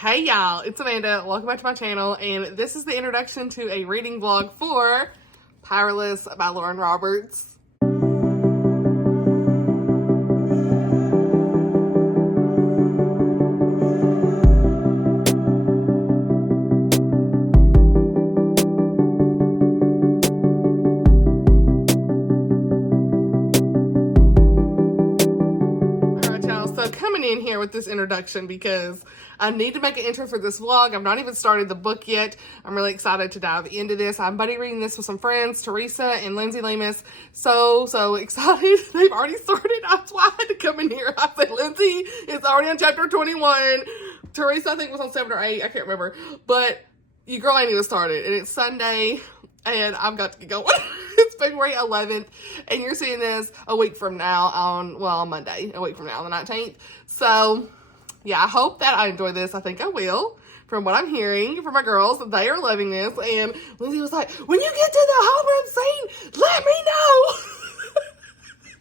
Hey y'all, it's Amanda. Welcome back to my channel, and this is the introduction to a reading vlog for Powerless by Lauren Roberts. In here with this introduction because I need to make an intro for this vlog. I've not even started the book yet. I'm really excited to dive into this. I'm buddy reading this with some friends, Teresa and Lindsay Lemus. So excited. They've already started. That's why I had to come in here. I said, Lindsay, it's already on chapter 21. Teresa, I think, was on 7 or 8. I can't remember. But you girl ain't even started. And it's Sunday and I've got to get going. It's February 11th, and you're seeing this a week from now on Monday, a week from now, on the 19th. So, yeah, I hope that I enjoy this. I think I will. From what I'm hearing from my girls, they are loving this. And Lindsay was like, when you get to the homeroom scene, let me know.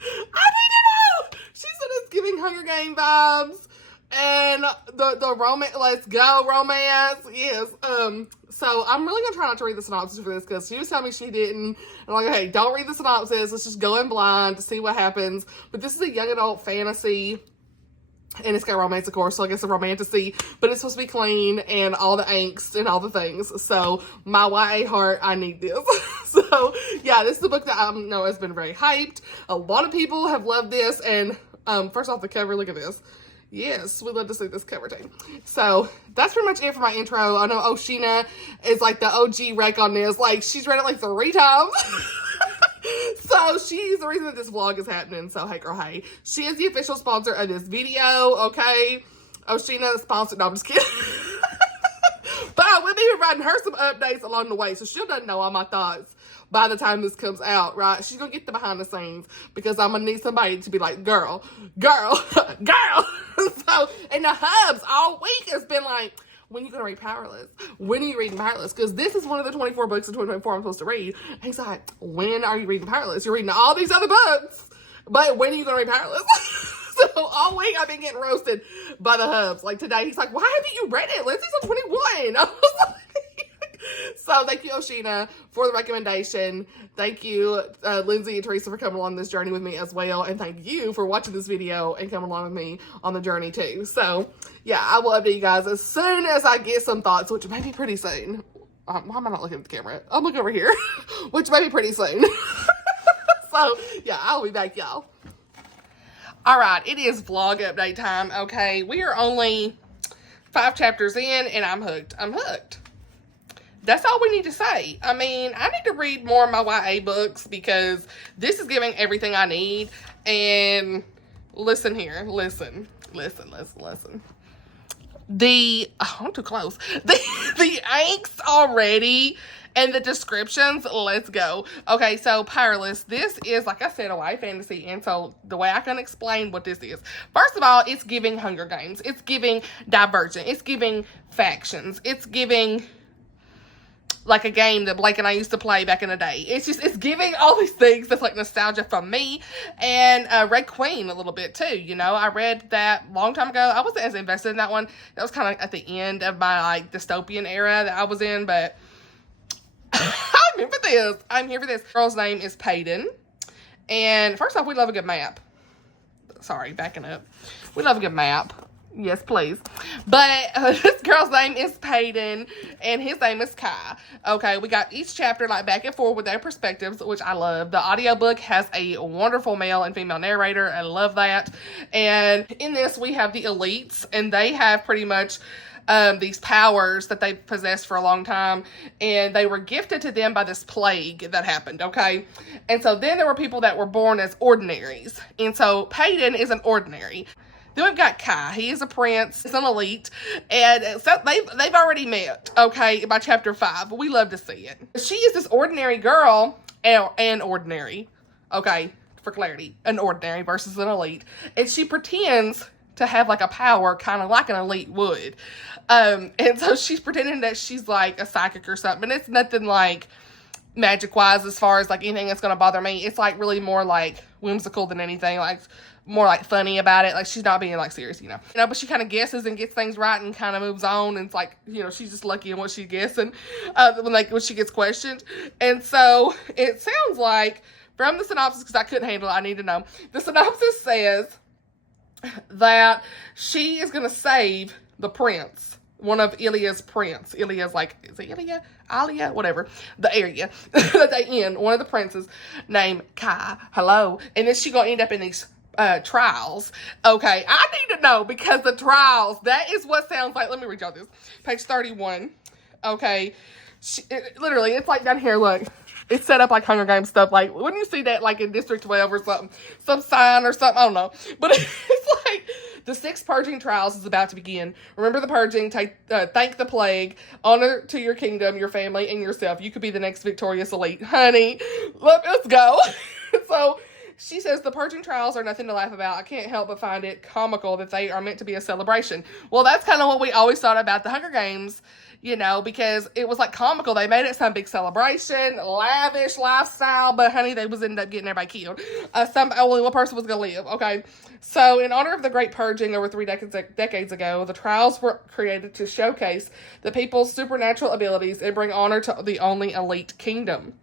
I need to know. She said it's giving Hunger Game vibes. And the romance, let's go romance, yes. So I'm really gonna try not to read the synopsis for this because she was telling me she didn't. I'm like, hey, don't read the synopsis. Let's just go in blind to see what happens. But this is a young adult fantasy, and it's got romance, of course. So I guess a romantasy, but it's supposed to be clean and all the angst and all the things. So my YA heart, I need this. So yeah, this is the book that I know has been very hyped. A lot of people have loved this, and first off the cover, look at this. Yes, we'd love to see this cover too. So that's pretty much it for my intro. I know Oshina is like the OG wreck on this. Like, she's read it like 3 times. So she's the reason that this vlog is happening. So hey girl, hey. She is the official sponsor of this video, okay? Oshina is sponsored. No, I'm just kidding. But I will be providing her some updates along the way. So she'll know all my thoughts by the time this comes out, right? She's gonna get the behind the scenes because I'm gonna need somebody to be like, girl. So, and the hubs all week has been like, when are you gonna read Powerless? When are you reading Powerless? Because this is one of the 24 books in 2024 I'm supposed to read. And he's like, when are you reading Powerless? You're reading all these other books, but when are you gonna read Powerless? So all week I've been getting roasted by the hubs. Like today, he's like, why haven't you read it? Lindsay's on 21. I was like, so thank you, Oshina, for the recommendation. Thank you, Lindsay and Teresa, for coming along this journey with me as well. And thank you for watching this video and coming along with me on the journey too. So yeah, I will update you guys as soon as I get some thoughts, which may be pretty soon. Why am I not looking at the camera? I'll look over here, which may be pretty soon. So yeah, I'll be back, y'all. All right, it is vlog update time. Okay, we are only 5 chapters in and I'm hooked. I'm hooked. That's all we need to say. I mean, I need to read more of my YA books because this is giving everything I need. And listen here. Listen. I'm too close. The angst already and the descriptions, let's go. Okay, so Powerless. This is, like I said, a YA fantasy. And so the way I can explain what this is. First of all, it's giving Hunger Games. It's giving Divergent. It's giving factions. It's giving like a game that Blake and I used to play back in the day. It's giving all these things that's like nostalgia from me. And Red Queen a little bit too, you know. I read that a long time ago. I wasn't as invested in that one. That was kind of at the end of my like dystopian era that I was in, but I'm here for this. I'm here for this. Girl's name is Payton. And first off, we love a good map. Sorry, backing up. We love a good map. Yes, please. But this girl's name is Payton, and his name is Kai. Okay, we got each chapter like back and forth with their perspectives, which I love. The audiobook has a wonderful male and female narrator. I love that. And in this, we have the elites, and they have pretty much these powers that they've possessed for a long time, and they were gifted to them by this plague that happened, okay? And so then there were people that were born as ordinaries, and so Payton is an ordinary. Then we've got Kai. He is a prince. He's an elite. And so they've already met, okay, by chapter 5. We love to see it. She is this ordinary girl, an ordinary, okay, for clarity, an ordinary versus an elite. And she pretends to have like a power kind of like an elite would. And so she's pretending that she's like a psychic or something. And it's nothing like magic wise as far as like anything that's going to bother me. It's like really more like whimsical than anything, like more like funny about it. Like she's not being like serious, you know. But she kind of guesses and gets things right and kind of moves on. And it's like, you know, she's just lucky in what she's guessing when she gets questioned. And so it sounds like from the synopsis, because I couldn't handle it, I need to know. The synopsis says that she is going to save the prince. One of Ilya's prince. Ilya's like, is it Ilya? Alia? Whatever. The area that they in. One of the princes named Kai. Hello. And then she gonna end up in these trials. Okay. I need to know because the trials, that is what sounds like. Let me read y'all this. Page 31. Okay. Literally, it's like down here, look. It's set up like Hunger Games stuff. Like, wouldn't you see that like in District 12 or something? Some sign or something. I don't know. But it's like the 6th purging trials is about to begin. Remember the purging. Thank the plague. Honor to your kingdom, your family, and yourself. You could be the next victorious elite. Honey, let's go. So she says the purging trials are nothing to laugh about. I can't help but find it comical that they are meant to be a celebration. Well, that's kind of what we always thought about the Hunger Games. You know, because it was like comical. They made it some big celebration, lavish lifestyle, but honey, they was ended up getting everybody killed. Only one person was gonna live. Okay, so in honor of the Great Purging over 3 decades ago, the trials were created to showcase the people's supernatural abilities and bring honor to the only elite kingdom.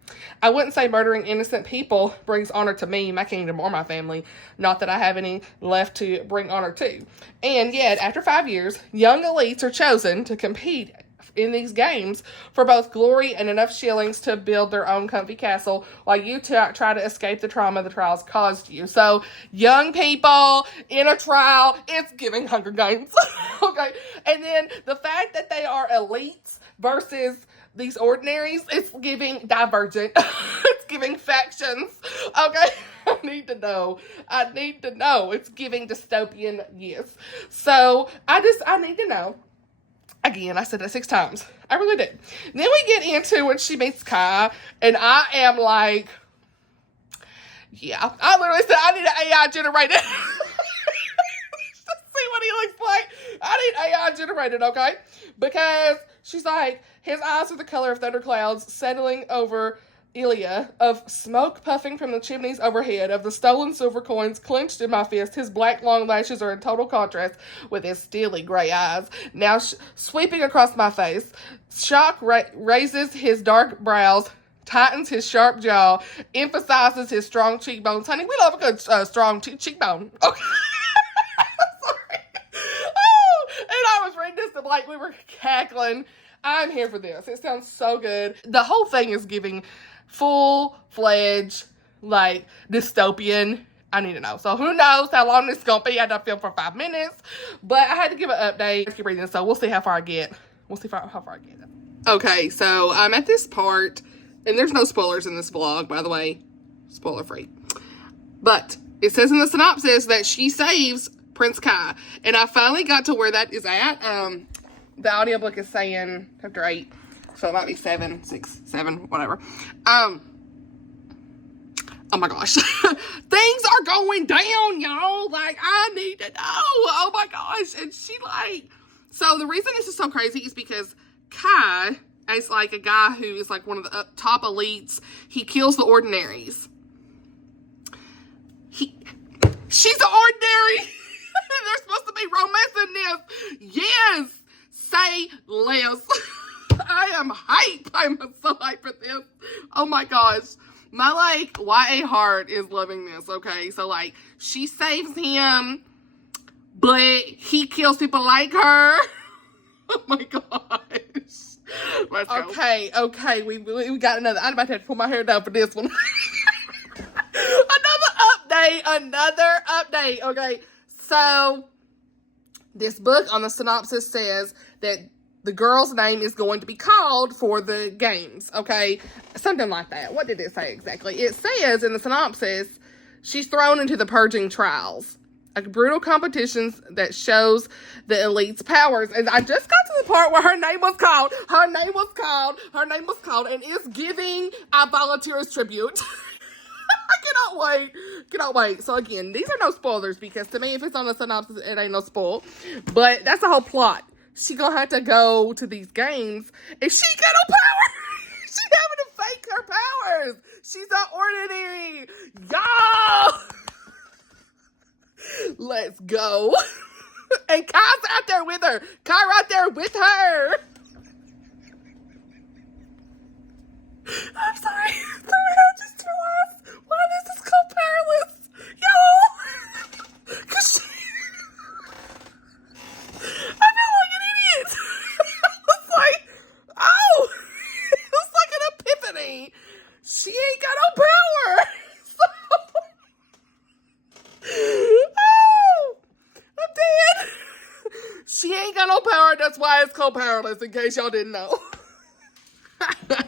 I wouldn't say murdering innocent people brings honor to me, my kingdom, or my family. Not that I have any left to bring honor to. And yet, after 5 years, young elites are chosen to compete in these games for both glory and enough shillings to build their own comfy castle while you try to escape the trauma the trials caused you. So, young people in a trial, it's giving Hunger Games. Okay. And then the fact that they are elites versus these ordinaries, it's giving Divergent. It's giving factions. Okay. I need to know. It's giving dystopian, yes. So, I need to know. Again, I said that 6 times. I really did. Then we get into when she meets Kai, and I am like, yeah. I literally said, I need an AI generated. Just see what he looks like. I need AI generated, okay? Because she's like, his eyes are the color of thunderclouds settling over Ilya, of smoke puffing from the chimneys overhead, of the stolen silver coins clenched in my fist. His black long lashes are in total contrast with his steely gray eyes, now sweeping across my face. Shock raises his dark brows, tightens his sharp jaw, emphasizes his strong cheekbones. Honey, we love a good strong cheekbone. Okay. Sorry. Oh, and I was reading this and like we were cackling. I'm here for this. It sounds so good. The whole thing is giving full-fledged, like, dystopian. I need to know. So, who knows how long this is going to be. I don't film for 5 minutes. But I had to give an update. Let's keep reading. So, we'll see how far I get. We'll see how far I get. Okay, so I'm at this part. And there's no spoilers in this vlog, by the way. Spoiler-free. But it says in the synopsis that she saves Prince Kai. And I finally got to where that is at. The audiobook is saying chapter 8. So it might be 7, 6, 7, whatever. Oh my gosh. Things are going down, y'all. Like, I need to know. Oh my gosh. And she like, so the reason this is so crazy is because Kai is like a guy who is like one of the top elites. He kills the ordinaries. She's an ordinary. There's supposed to be romance in this. Yes. Say less. I am hype. I'm so hype for this. Oh my gosh. My like YA heart is loving this. Okay. So like she saves him, but he kills people like her. Oh my gosh. Let's go. Okay. We got another. I'm about to have to pull my hair down for this one. Another update. Okay. So this book on the synopsis says that the girl's name is going to be called for the games, okay? Something like that. What did it say exactly? It says in the synopsis, she's thrown into the purging trials, a brutal competition that shows the elite's powers. And I just got to the part where her name was called, and it's giving a volunteer's tribute. I cannot wait. So again, these are no spoilers because to me, if it's on the synopsis, it ain't no spoil. But that's the whole plot. She gonna have to go to these games and she got no power. She having to fake her powers. She's not ordinary. Y'all. Let's go. And Kai's out there with her. Kai right there with her. I'm sorry. Sorry, I just realized why this is called Powerless. Y'all. Because I feel like an idiot. I was like, oh. It was like an epiphany. She ain't got no power. Oh, I'm dead. She ain't got no power. That's why it's called Powerless, in case y'all didn't know.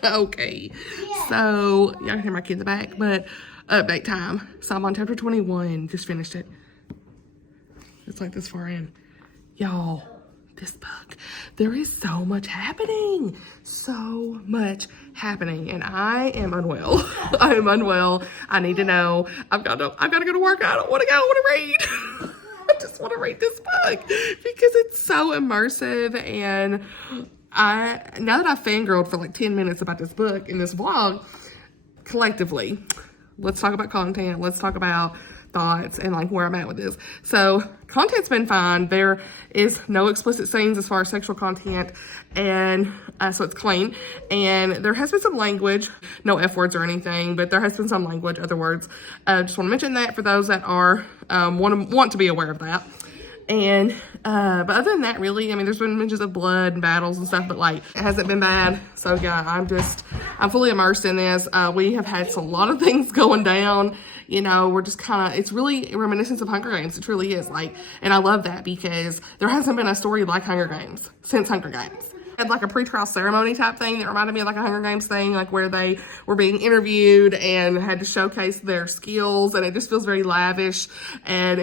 Okay, so y'all can hear my kids back, but update time. So I'm on chapter 21. Just finished it. It's like this far in. Y'all, this book, there is so much happening. So much happening, and I am unwell. I am unwell. I need to know. I've got to go to work. I don't want to go. I want to read. I just want to read this book because it's so immersive, and now that I've fangirled for like 10 minutes about this book in this vlog, collectively, let's talk about content. Let's talk about thoughts and like where I'm at with this. So content's been fine. There is no explicit scenes as far as sexual content, and so it's clean. And there has been some language, no F words or anything, but there has been some language, other words. Just want to mention that for those that are want to be aware of that. And but other than that, really, I mean, there's been mentions of blood and battles and stuff, but like it hasn't been bad. So yeah, I'm fully immersed in this. We have had a lot of things going down. You know, we're just kind of, it's really reminiscent of Hunger Games. It truly is. Like, and I love that because there hasn't been a story like Hunger Games since Hunger Games. Had like a pretrial ceremony type thing that reminded me of like a Hunger Games thing, like where they were being interviewed and had to showcase their skills, and it just feels very lavish. And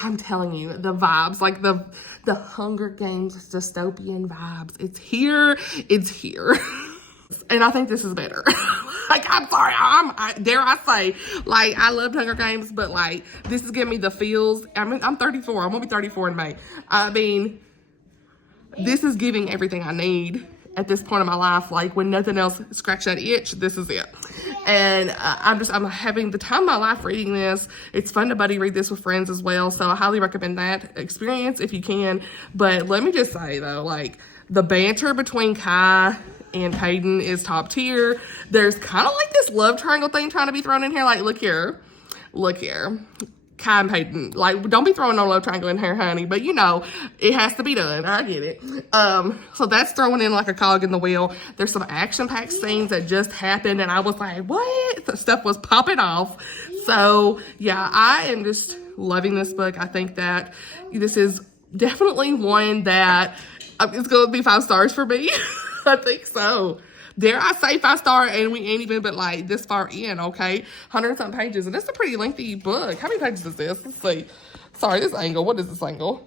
I'm telling you, the vibes, like the Hunger Games dystopian vibes, it's here. And I think this is better. Like, I'm sorry, dare I say, like, I loved Hunger Games, but like, this is giving me the feels. I mean, I'm 34. I'm gonna be 34 in May. I mean, this is giving everything I need at this point in my life. Like, when nothing else scratched that itch, this is it. And I'm having the time of my life reading this. It's fun to buddy read this with friends as well. So I highly recommend that experience if you can. But let me just say though, like, the banter between Kai and Peyton is top tier. There's kind of like this love triangle thing trying to be thrown in here. Like, look here. Kai and Peyton, like, don't be throwing no love triangle in here, honey. But you know, it has to be done. I get it. So that's throwing in like a cog in the wheel. There's some action-packed scenes that just happened, and I was like, what? The stuff was popping off. So yeah, I am just loving this book. I think that this is definitely one that it's going to be 5 stars for me. I think so. Dare I say 5-star, and we ain't even but like this far in, okay? 100-something pages, and it's a pretty lengthy book. How many pages is this? Let's see. Sorry, this angle. What is this angle?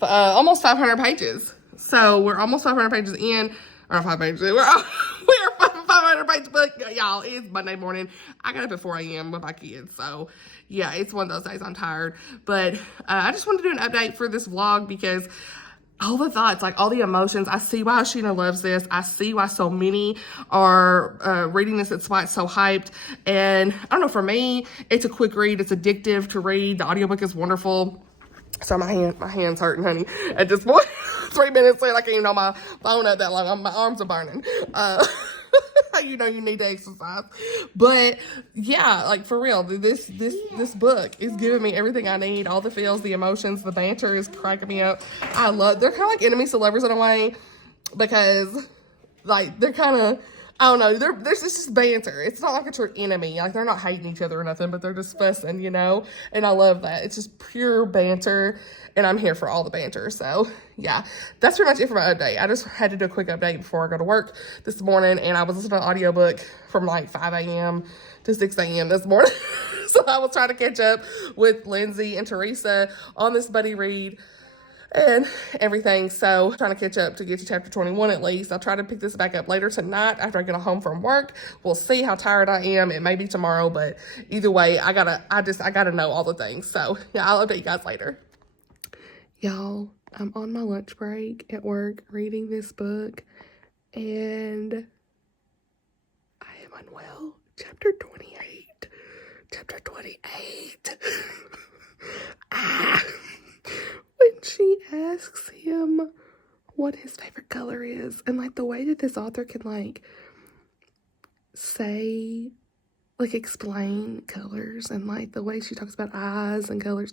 Almost 500 pages. So we're almost 500 pages in. Or 5 pages. We're 500 page book, y'all. It's Monday morning. I got up at 4 a.m. with my kids, so yeah, it's one of those days I'm tired. But I just wanted to do an update for this vlog because all the thoughts, like all the emotions, I see why Sheena loves this. I see why so many are reading this. It's why it's so hyped. And I don't know, for me, it's a quick read. It's addictive to read. The audiobook is wonderful. So my hand's hurting, honey. At this point, 3 minutes later, I can't even hold my phone up that long. My arms are burning. You know you need to exercise. But yeah, like for real, this book is giving me everything I need. All the feels, the emotions, the banter is cracking me up. They're kind of like enemies to lovers in a way, because like they're kind of, I don't know, there's just banter. It's not like a true enemy. Like, they're not hating each other or nothing, but they're just fussing, you know? And I love that. It's just pure banter, and I'm here for all the banter. So, yeah, that's pretty much it for my update. I just had to do a quick update before I go to work this morning, and I was listening to an audiobook from like 5 a.m. to 6 a.m. this morning. So I was trying to catch up with Lindsay and Teresa on this buddy read and everything. So trying to catch up to get to chapter 21 at least. I'll try to pick this back up later tonight after I get home from work. We'll see how tired I am. It may be tomorrow, but either way, I gotta know all the things. So yeah, I'll update you guys later. Y'all, I'm on my lunch break at work reading this book, and I am unwell. Chapter 28. chapter 28. When she asks him what his favorite color is, and like the way that this author can like say, like explain colors, and like the way she talks about eyes and colors,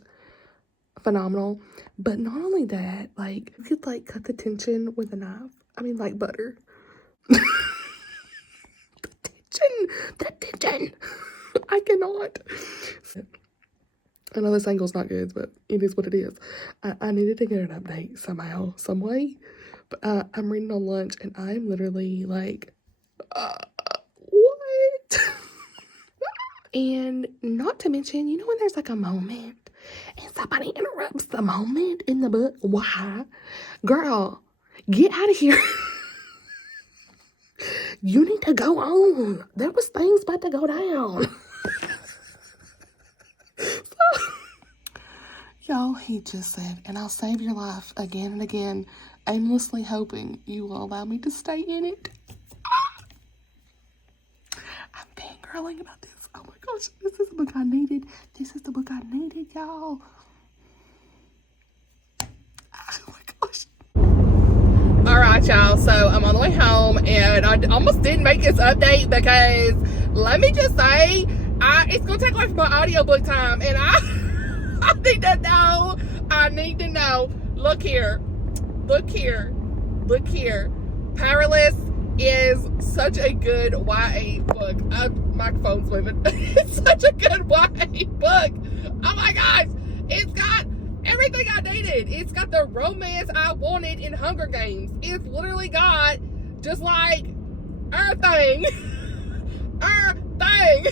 phenomenal. But not only that, like you could like cut the tension with a knife. I mean, like butter. the tension. I cannot. I know this angle's not good, but it is what it is. I needed to get an update somehow, some way. But I'm reading on lunch, and I'm literally like, what? And not to mention, you know when there's like a moment, and somebody interrupts the moment in the book? Why? Girl, get out of here. You need to go on. There was things about to go down. Y'all, he just said, and I'll save your life again and again, aimlessly hoping you will allow me to stay in it. I'm fangirling about this. Oh my gosh, this is the book I needed. This is the book I needed, y'all. Oh my gosh. All right, y'all, so I'm on the way home, and I almost didn't make this update because let me just say, it's going to take away from my audiobook time, and I need to know. I need to know. Look here. Look here. Look here. Powerless is such a good YA book. My phone's moving. It's such a good YA book. Oh my gosh. It's got everything I needed. It's got the romance I wanted in Hunger Games. It's literally got just like our thing. Our thing.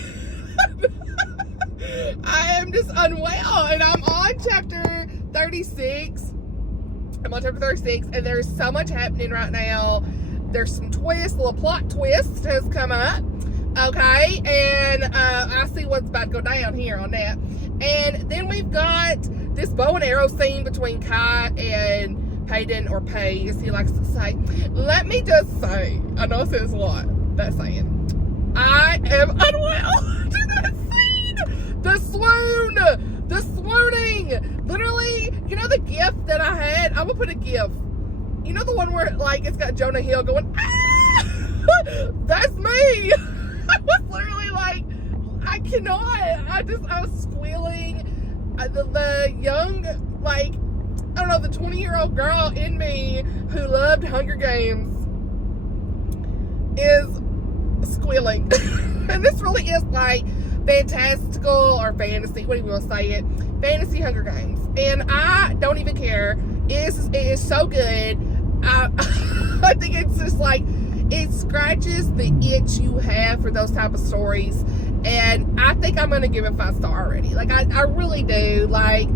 I am just unwell, and I'm on chapter 36. I'm on chapter 36, and there's so much happening right now. There's some twists, little plot twist has come up. Okay, and I see what's about to go down here on that. And then we've got this bow and arrow scene between Kai and Payton, or Pay, as he likes to say. Let me just say, I know it says a lot, that saying, I am unwell to that scene. The swoon, the swooning. Literally, you know the gif that I had? I'm gonna put a gif. You know the one where like it's got Jonah Hill going, ah! That's me. I was literally like, I cannot. I was squealing. The young, like, I don't know, the 20-year-old girl in me who loved Hunger Games is squealing. And this really is like fantastical or fantasy, what do you want to say it? Fantasy Hunger Games. And I don't even care. It is so good. I think it's just like, it scratches the itch you have for those type of stories. And I think I'm going to give it 5-star already. Like, I really do. Like,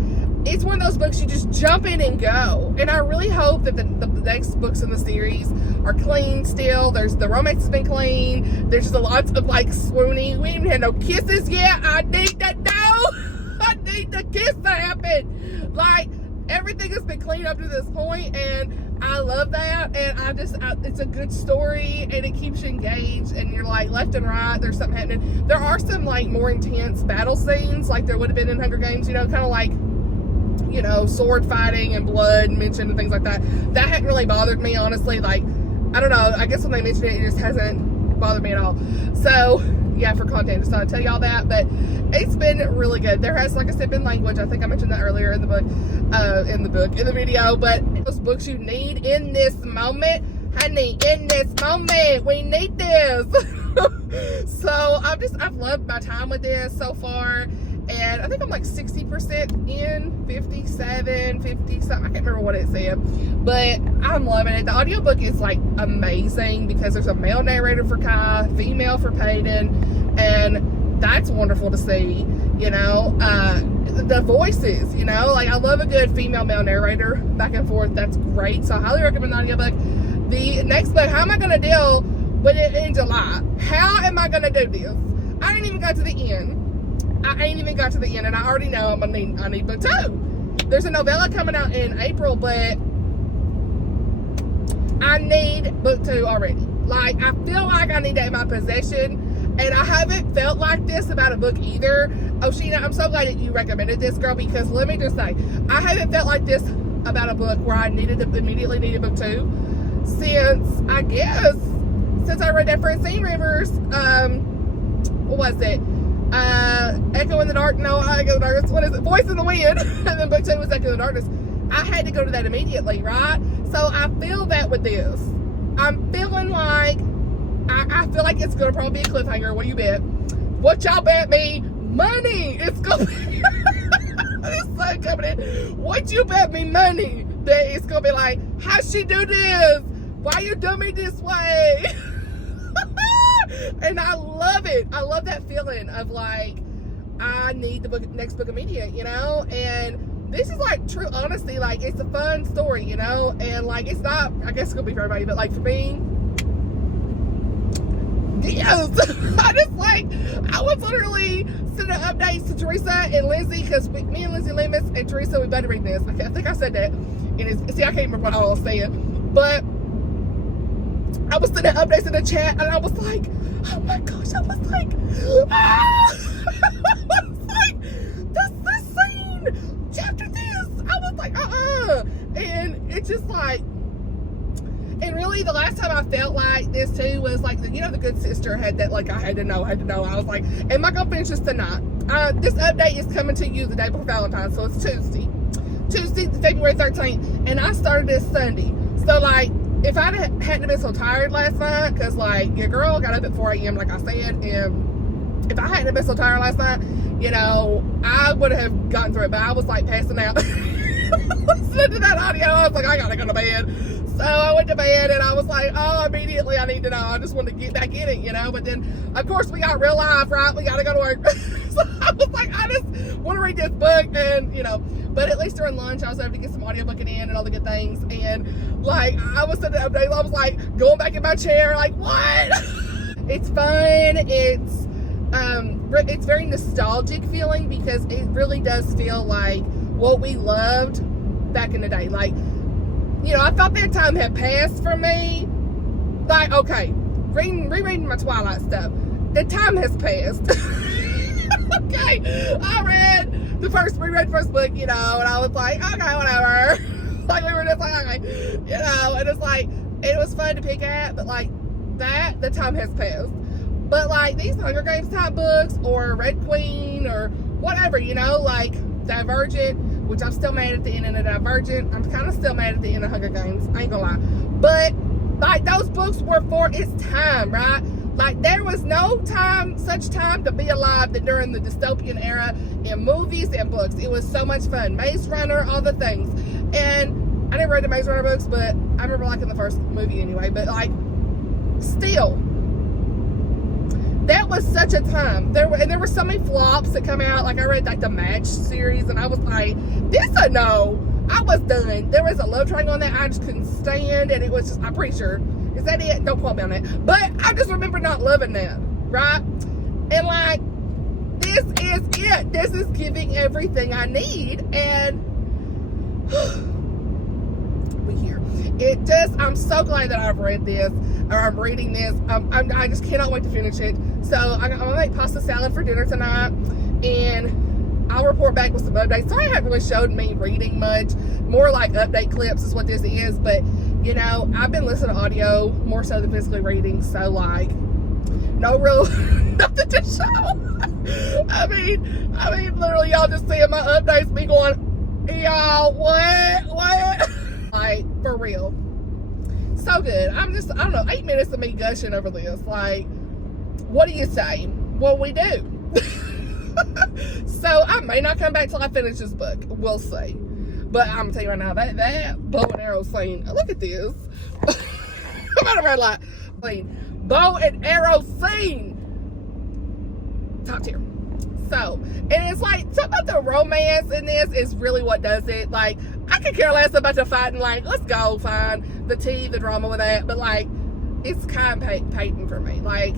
it's one of those books you just jump in and go. And I really hope that the next books in the series are clean still. The romance has been clean. There's just lots of, like, swooning. We ain't had no kisses yet. I need to know. I need the kiss to happen. Like, everything has been clean up to this point, and I love that. And it's a good story, and it keeps you engaged, and you're like left and right, there's something happening. There are some like more intense battle scenes, like there would have been in Hunger Games, you know, kind of like, you know, sword fighting and blood mentioned and things like that. That hadn't really bothered me, honestly. Like, I don't know, I guess when they mention it, it just hasn't bothered me at all. So yeah, for content, just thought I'd tell y'all that. But it's been really good. There has, like I said, been language. I think I mentioned that earlier in the book, in the video. But those books you need in this moment, honey, in this moment, we need this. So I've loved my time with this so far. And I think I'm like 60% in, 57, 50 something. I can't remember what it said, but I'm loving it. The audiobook is like amazing because there's a male narrator for Kai, female for Payton, and that's wonderful to see, you know. The voices, you know, like I love a good female male narrator back and forth. That's great. So I highly recommend the audiobook. The next book, how am I going to deal with it in July? How am I going to do this? I didn't even go to the end. I ain't even got to the end, and I already know I need book 2. There's a novella coming out in April, but I need book 2 already. Like, I feel like I need that in my possession, and I haven't felt like this about a book either. Oh, Sheena, I'm so glad that you recommended this, girl, because let me just say, I haven't felt like this about a book where I immediately needed BOOKTUBE since I read that Francine Rivers, what was it? Echo in the Dark, no, Echo in the Darkness, what is it? Voice in the Wind, and then BOOKTUBE was Echo in the Darkness. I had to go to that immediately, right? So I feel that with this. I'm feeling like, I feel like it's going to probably be a cliffhanger. What do you bet? What y'all bet me? Money! It's going to be, this sun coming in. What you bet me money? That it's going to be like, how'd she do this? Why you do me this way? And I love it. I love that feeling of like, I need the next book immediate, you know? And this is like true honesty. Like, it's a fun story, you know? And like, it's not, I guess it's going to be for everybody, but like for me, yes. I was literally sending updates to Teresa and Lindsay, because me and Lindsay Lemus and Teresa, we better read this. I think I said that. And see, I can't remember what I was saying. But I was sending updates in the chat, and I was like, oh my gosh, I was like, ah! I was like, this scene, chapter this. I was like, and it's just like, and really the last time I felt like this too was like, you know, the Good Sister had that, like, I had to know. I was like, am I gonna finish this tonight? This update is coming to you the day before Valentine's, so it's Tuesday, February 13th, and I started this Sunday. So like, if I hadn't been so tired last night, because like, your girl got up at 4 a.m. like I said, and if I hadn't been so tired last night, you know, I would have gotten through it, but I was like passing out listening to that audio. I was like, I gotta go to bed. So I went to bed, and I was like, oh, immediately I need to know. I just wanted to get back in it, you know. But then, of course, we got real life, right? We got to go to work. So I was like, I just want to read this book, and, you know. But at least during lunch, I was able to get some audiobook in and all the good things. And, like, I was sending updates. I was, like, going back in my chair, like, what? It's fun. It's very nostalgic feeling, because it really does feel like what we loved back in the day. Like, you know, I thought that time had passed for me. Like, okay, rereading my Twilight stuff, the time has passed. Okay, I reread the first book, you know, and I was like, okay, whatever. Like, we were just like, okay, you know, and it's like, it was fun to pick at, but like, the time has passed. But like, these Hunger Games type books, or Red Queen, or whatever, you know, like Divergent, which I'm still mad at the end of Divergent. I'm kind of still mad at the end of Hunger Games. I ain't gonna lie. But, like, those books were for its time, right? Like, there was no such time to be alive than during the dystopian era in movies and books. It was so much fun. Maze Runner, all the things. And I never read the Maze Runner books, but I remember liking the first movie anyway. But, like, still, that was such a time. There were so many flops that come out. Like, I read like the Match series, and I was like, this a no. I was done. There was a love triangle on that I just couldn't stand, and it was just, I'm pretty sure, is that it? Don't quote me on it. But I just remember not loving that, right? And like, this is it. This is giving everything I need, and we here. I'm so glad that I've read this, or I'm reading this. I just cannot wait to finish it. So I'm gonna make pasta salad for dinner tonight, and I'll report back with some updates. Sorry I haven't really showed me reading much. More like update clips is what this is, but you know, I've been listening to audio more so than physically reading, so like, no real nothing to show. I mean, literally y'all just seeing my updates, me going, y'all, what? Like, for real. So good. I don't know, 8 minutes of me gushing over this. Like, what do you say? What we do? So, I may not come back till I finish this book. We'll see. But I'm gonna tell you right now, that bow and arrow scene, look at this. I'm at a red light. Bow and arrow scene. Top tier. So, and it's like, something about the romance in this is really what does it. Like, I could care less about the fighting. Like, let's go, fine. The tea, the drama with that. But, like, it's kind of Peyton for me. Like,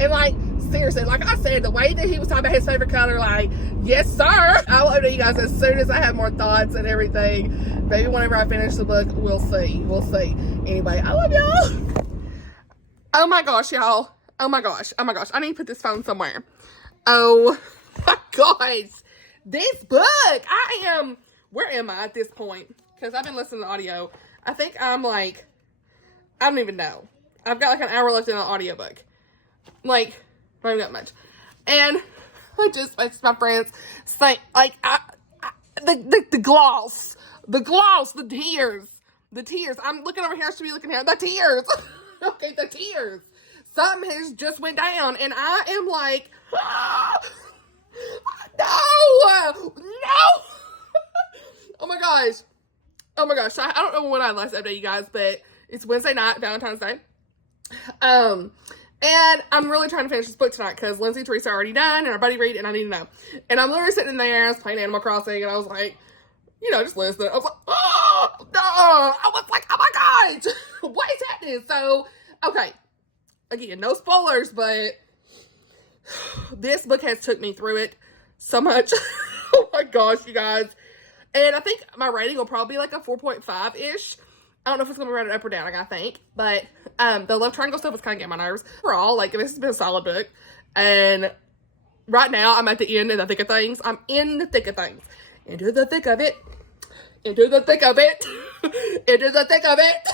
and, like, seriously, like I said, the way that he was talking about his favorite color, like, yes, sir. I'll update you guys as soon as I have more thoughts and everything. Maybe whenever I finish the book, we'll see. We'll see. Anyway, I love y'all. Oh, my gosh, y'all. Oh, my gosh. I need to put this phone somewhere. Oh, my gosh. This book, where am I at this point? Because I've been listening to audio. I think I'm like, I don't even know. I've got like an hour left in the audiobook. Like, not even that much. And I just watched my friends say, like, the gloss, the tears. I'm looking over here, I should be looking here. The tears. Okay, the tears. Something has just went down, and I am like, no. Oh my gosh. I don't know when I last updated you guys, but it's Wednesday night, Valentine's Day. And I'm really trying to finish this book tonight because Lindsay and Teresa are already done, and our buddy read, and I need to know. And I'm literally sitting in there, I was playing Animal Crossing, and I was like, just listening. I was like, oh, no. I was like, oh my gosh, what is happening? So, okay. Again, no spoilers, but this book has took me through it so much. Oh my gosh, you guys. And I think my rating will probably be like a 4.5-ish. I don't know if it's going to be rated up or down, I think. But the love triangle stuff was kind of getting my nerves. Overall, like, this has been a solid book. And right now, I'm at the end of the thick of things. I'm in the thick of things. Into the thick of it. Into the thick of it. Into the thick of it.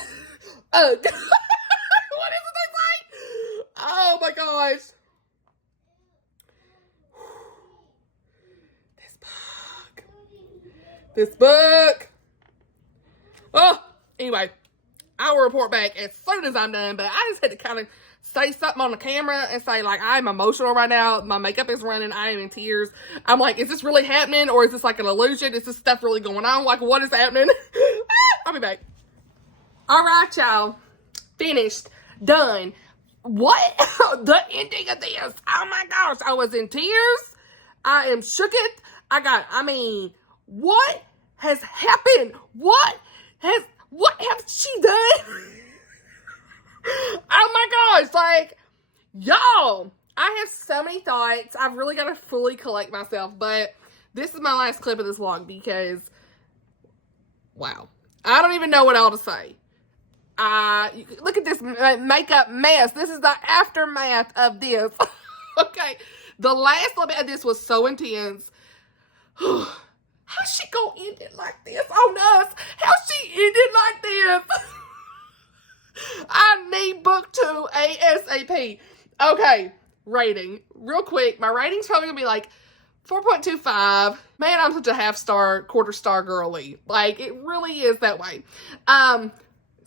Oh, what is it they say? Oh, my gosh. This book. Oh, anyway, I will report back as soon as I'm done, but I just had to kind of say something on the camera and say, like, I'm emotional right now. My makeup is running. I am in tears. I'm like, is this really happening, or is this like an illusion? Is this stuff really going on? Like, what is happening? I'll be back. All right, y'all. Finished. Done. What? The ending of this. Oh, my gosh. I was in tears. I am shook it. What has happened? What has she done? Oh my gosh, like, y'all, I have so many thoughts. I've really got to fully collect myself, but this is my last clip of this vlog because, wow, I don't even know what else to say. Look at this makeup mess. This is the aftermath of this. Okay, the last little bit of this was so intense. How's she gonna end it like this on us? How's she end it like this? I need BOOKTUBE ASAP. Okay, rating. Real quick, my rating's probably gonna be like 4.25. Man, I'm such a half-star, quarter-star girly. Like, it really is that way.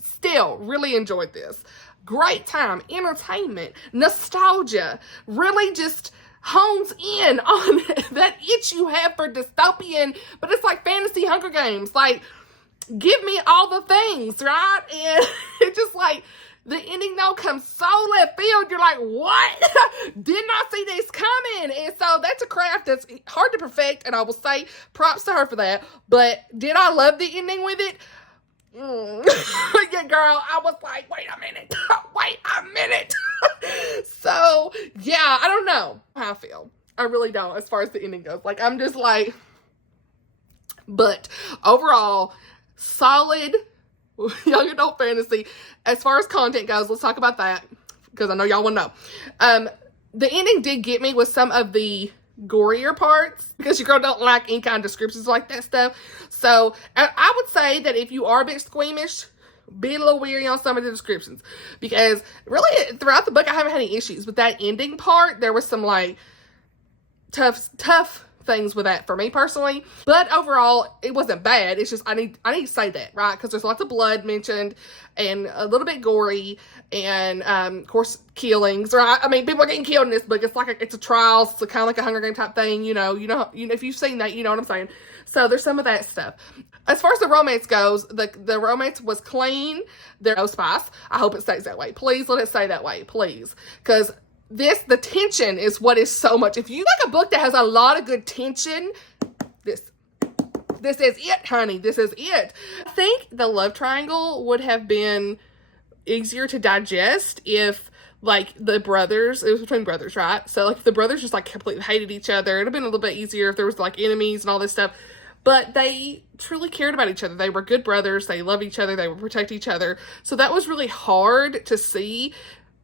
Still, really enjoyed this. Great time, entertainment, nostalgia. Really just hones in on that itch you have for dystopian, but it's like fantasy Hunger Games. Like, give me all the things, right? And it's just like, the ending though comes so left field. You're like, what? Did not see this coming. And so that's a craft that's hard to perfect, and I will say props to her for that. But did I love the ending with it? Yeah, girl, I was like, wait a minute. So, yeah, I don't know how I feel. I really don't, as far as the ending goes. Like, I'm just like, but overall, solid young adult fantasy. As far as content goes, let's talk about that, because I know y'all want to know. The ending did get me with some of the gorier parts, because your girl don't like any kind of descriptions like that stuff. So I would say that if you are a bit squeamish, be a little weary on some of the descriptions, because really throughout the book I haven't had any issues with that ending part. There was some like tough things with that for me personally, but overall it wasn't bad. It's just I need to say that, right? Because there's lots of blood mentioned and a little bit gory, and of course killings, right? I mean, people are getting killed in this book. It's like it's a trial, so kind of like a Hunger Game type thing, you know if you've seen that, you know what I'm saying. So there's some of that stuff. As far as the romance goes, the romance was clean. There's no spice. I hope it stays that way. Please let it stay that way, please, because the tension is what is so much. If you like a book that has a lot of good tension, this is it, honey. This is it. I think the love triangle would have been easier to digest if, like, the brothers, it was between brothers, right? So, like, if the brothers just, like, completely hated each other, it would have been a little bit easier if there was, like, enemies and all this stuff. But they truly cared about each other. They were good brothers. They loved each other. They would protect each other. So that was really hard to see.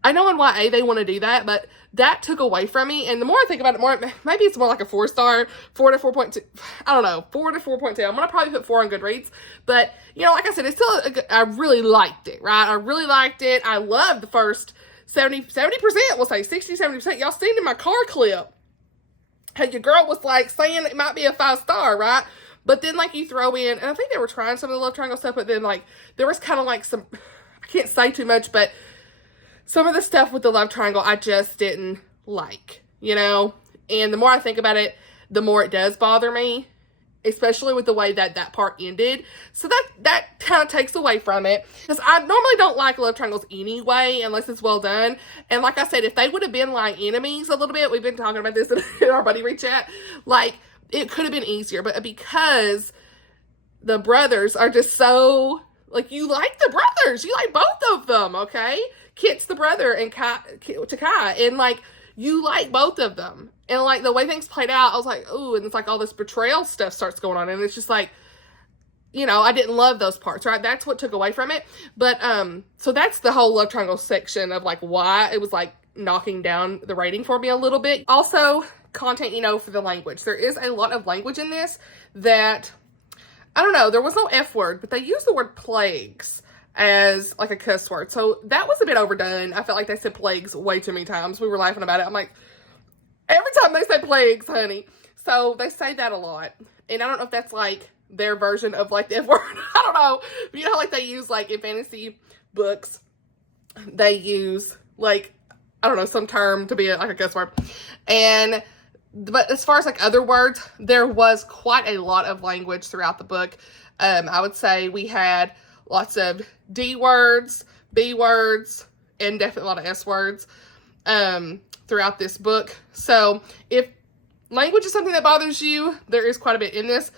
I know in YA they want to do that, but that took away from me. And the more I think about it, maybe it's more like a 4-star, 4 to 4.2. I don't know, 4 to 4.2. I'm gonna probably put 4 on Goodreads, but you know, like I said, it's still I really liked it, right? I really liked it. I loved the first 70%. We'll say 60-70%. Y'all seen in my car clip how your girl was like saying it might be a 5-star, right? But then like you throw in, and I think they were trying some of the love triangle stuff, but then like there was kind of like some, I can't say too much, but some of the stuff with the love triangle I just didn't like, you know? And the more I think about it, the more it does bother me, especially with the way that that part ended. So that kind of takes away from it. Because I normally don't like love triangles anyway, unless it's well done. And like I said, if they would have been like enemies a little bit, we've been talking about this in our buddy read chat, like it could have been easier. But because the brothers are just so, like, you like the brothers. You like both of them, okay? Kit's the brother and Takai, and like you like both of them, and like the way things played out, I was like, ooh, and it's like all this betrayal stuff starts going on, and it's just like, you know, I didn't love those parts, right? That's what took away from it. But so that's the whole love triangle section of like why it was like knocking down the rating for me a little bit. Also, content, you know, for the language, there is a lot of language in this that I don't know. There was no F word, but they used the word plagues as like a cuss word. So that was a bit overdone. I felt like they said plagues way too many times. We were laughing about it. I'm like, every time they say plagues, honey. So they say that a lot. And I don't know if that's like their version of like the F word. I don't know. But you know how like they use like in fantasy books, they use like, I don't know, some term to be like a cuss word. But as far as like other words, there was quite a lot of language throughout the book. I would say we had lots of D words, B words, and definitely a lot of S words throughout this book. So if language is something that bothers you, there is quite a bit in this.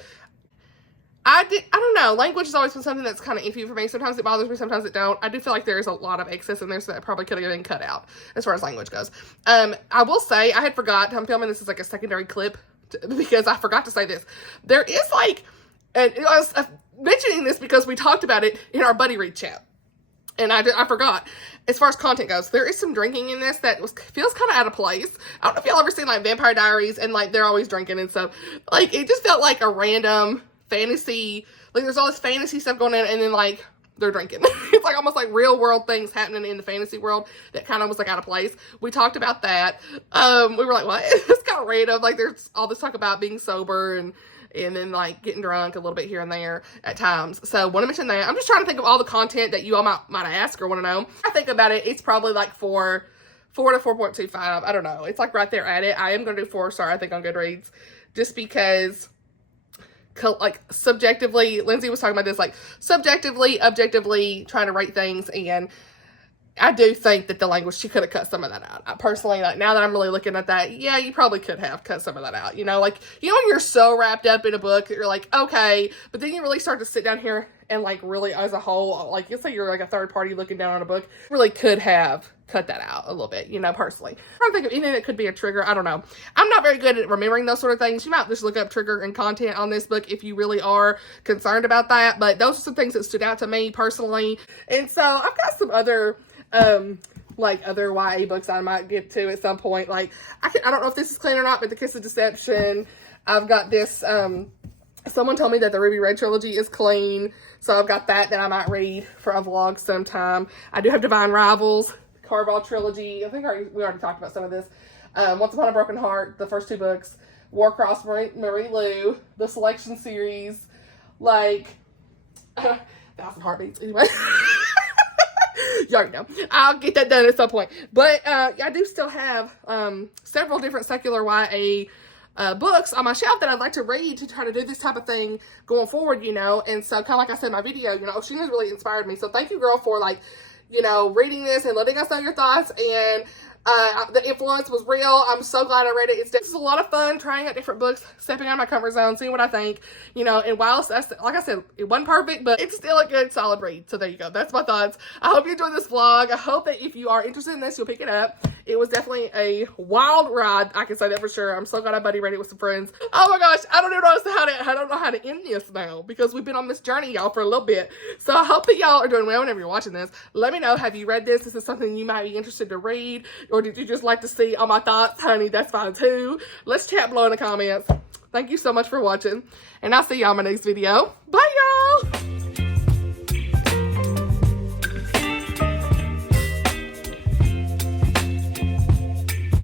I don't know. Language has always been something that's kind of iffy for me. Sometimes it bothers me, sometimes it don't. I do feel like there is a lot of excess in there, so that probably could have been cut out as far as language goes. I will say, I had forgot, I'm filming this as like a secondary clip because I forgot to say this. There is like, and I was mentioning this because we talked about it in our buddy read chat. And I forgot. As far as content goes, there is some drinking in this that feels kind of out of place. I don't know if y'all ever seen like Vampire Diaries and like they're always drinking and stuff. Like it just felt like a random fantasy, like there's all this fantasy stuff going on and then like they're drinking. It's like almost like real world things happening in the fantasy world that kind of was like out of place. We talked about that. We were like, what? It's kind of random. Like there's all this talk about being sober and then like getting drunk a little bit here and there at times. So want to mention that. I'm just trying to think of all the content that you all might ask or want to know. I think about it, it's probably like 4 to 4.25. I don't know. It's like right there at it. I am going to do 4-star, I think, on Goodreads just because like subjectively, Lindsay was talking about this, like subjectively, objectively trying to rate things, and I do think that the language, she could have cut some of that out. I personally, like, now that I'm really looking at that, yeah, you probably could have cut some of that out. You know, like, you know, when you're so wrapped up in a book that you're like, okay, but then you really start to sit down here and like really as a whole, like, let's say you're like a third party looking down on a book, really could have cut that out a little bit, you know, personally. I don't think of anything that could be a trigger. I don't know. I'm not very good at remembering those sort of things. You might just look up trigger and content on this book if you really are concerned about that. But those are some things that stood out to me personally. And so I've got some other like other YA books I might get to at some point. Like I don't know if this is clean or not, but The Kiss of Deception. I've got this, someone told me that the Ruby Red trilogy is clean. So I've got that I might read for a vlog sometime. I do have Divine Rivals, Carval trilogy. I think we already talked about some of this. Once Upon a Broken Heart, the first 2 books. Warcross, Marie Lou, the Selection series, like 1,000 Heartbeats. Anyway. You already know. I'll get that done at some point. But I do still have several different secular YA books on my shelf that I'd like to read to try to do this type of thing going forward, you know. And so kind of like I said in my video, you know, Sheena's really inspired me. So thank you, girl, for like, you know, reading this and letting us know your thoughts. And the influence was real. I'm so glad I read it. It's a lot of fun trying out different books, stepping out of my comfort zone, seeing what I think, you know. And whilst that's, like I said, it wasn't perfect, but it's still a good solid read. So there you go. That's my thoughts. I hope you enjoyed this vlog. I hope that if you are interested in this, you'll pick it up. It was definitely a wild ride. I can say that for sure. I'm so glad I buddy read it with some friends. Oh my gosh, I don't know how to end this now because we've been on this journey, y'all, for a little bit. So I hope that y'all are doing well whenever you're watching this. Let me know, have you read this? Is this something you might be interested to read? Or did you just like to see all my thoughts? Honey, that's fine too. Let's chat below in the comments. Thank you so much for watching, and I'll see y'all in my next video. Bye, y'all!